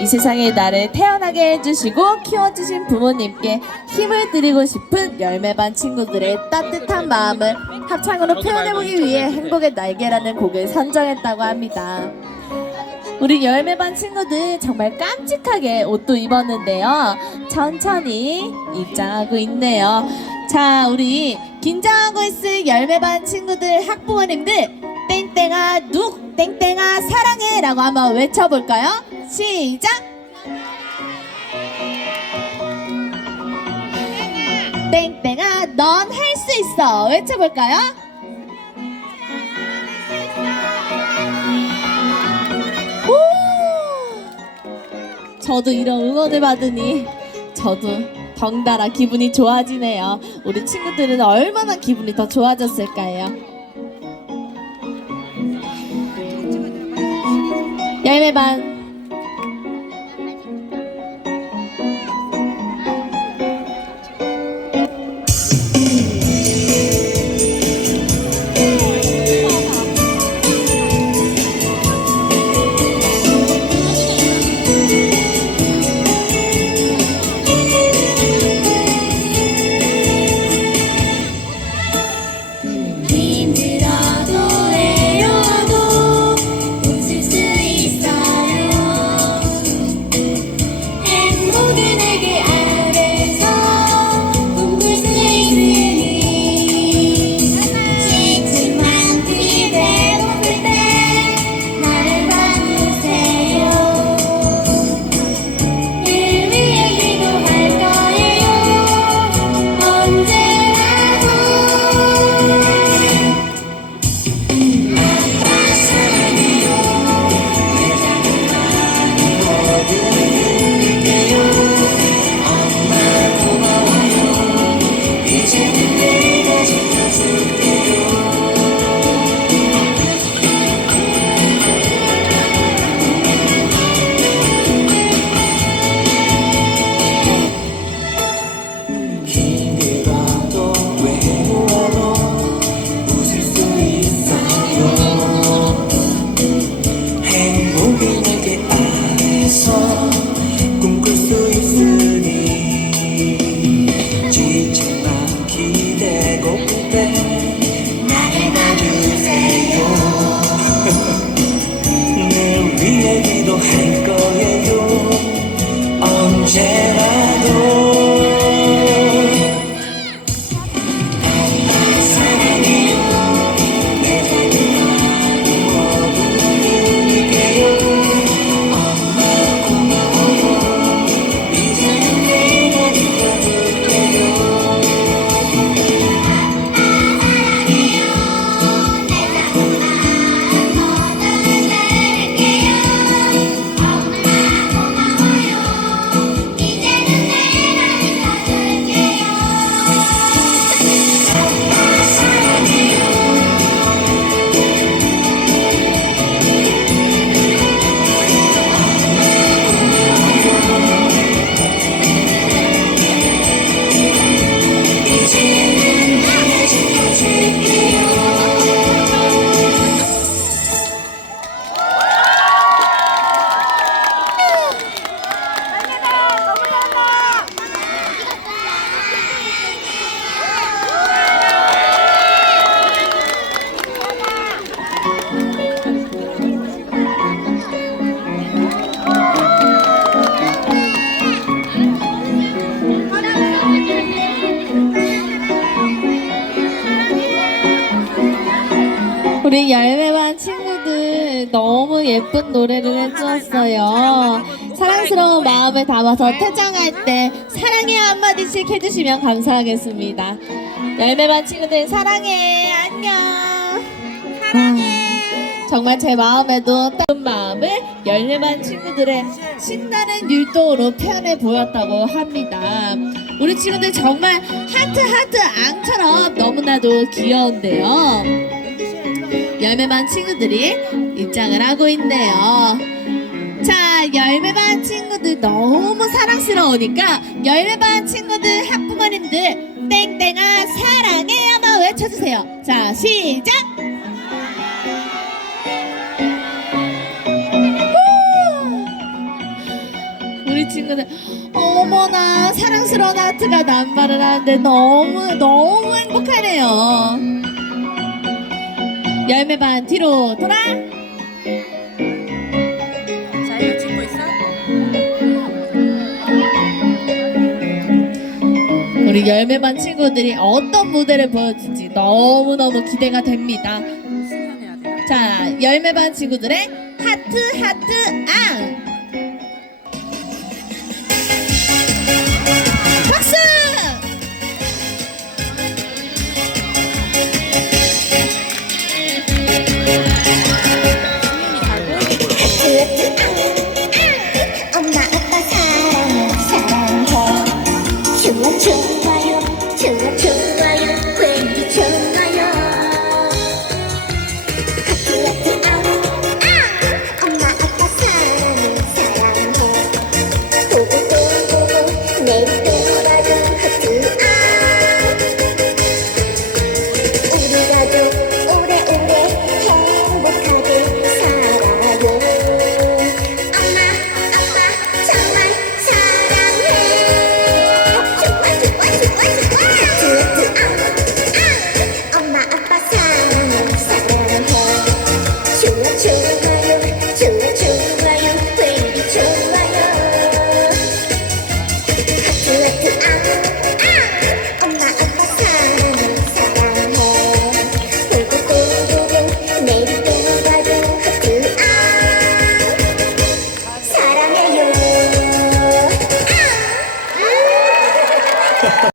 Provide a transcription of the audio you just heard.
이 세상에 나를 태어나게 해주시고 키워주신 부모님께 힘을 드리고 싶은 열매반 친구들의 따뜻한 마음을 합창으로 표현해보기 위해 행복의 날개라는 곡을 선정했다고 합니다. 우리 열매반 친구들 정말 깜찍하게 옷도 입었는데요. 천천히 입장하고 있네요. 자, 우리 긴장하고 있을 열매반 친구들 학부모님들 땡땡아 눅 땡땡아 사랑해 라고 한번 외쳐볼까요? 시작! 땡땡아 넌 할 수 있어 외쳐볼까요? 오! 저도 이런 응원을 받으니 저도 덩달아 기분이 좋아지네요. 우리 친구들은 얼마나 기분이 더 좋아졌을까요? 열매 우리 열매반 친구들 너무 예쁜 노래를 해주었어요. 사랑스러운 마음을 담아서 퇴장할 때 사랑해 한마디씩 해주시면 감사하겠습니다. 열매반 친구들 사랑해 안녕. 사랑해. 정말 제 마음에도 따뜻한 마음을 열매반 친구들의 신나는 율동으로 표현해 보였다고 합니다. 우리 친구들 정말 하트 하트 앙처럼 너무나도 귀여운데요. 열매반 친구들이 입장을 하고 있네요. 자, 열매반 친구들 너무 사랑스러우니까 열매반 친구들 학부모님들 땡땡아 사랑해 한번 외쳐주세요. 자, 시작! 후! 우리 친구들 어머나 사랑스러운 하트가 남발을 하는데 너무 너무 행복하네요. 열매 반 뒤로 돌아. 자, 이거 찍고 있어? 우리 열매 반 친구들이 어떤 무대를 보여줄지 너무 너무 기대가 됩니다. 자 열매 반 친구들의 하트 하트 앙.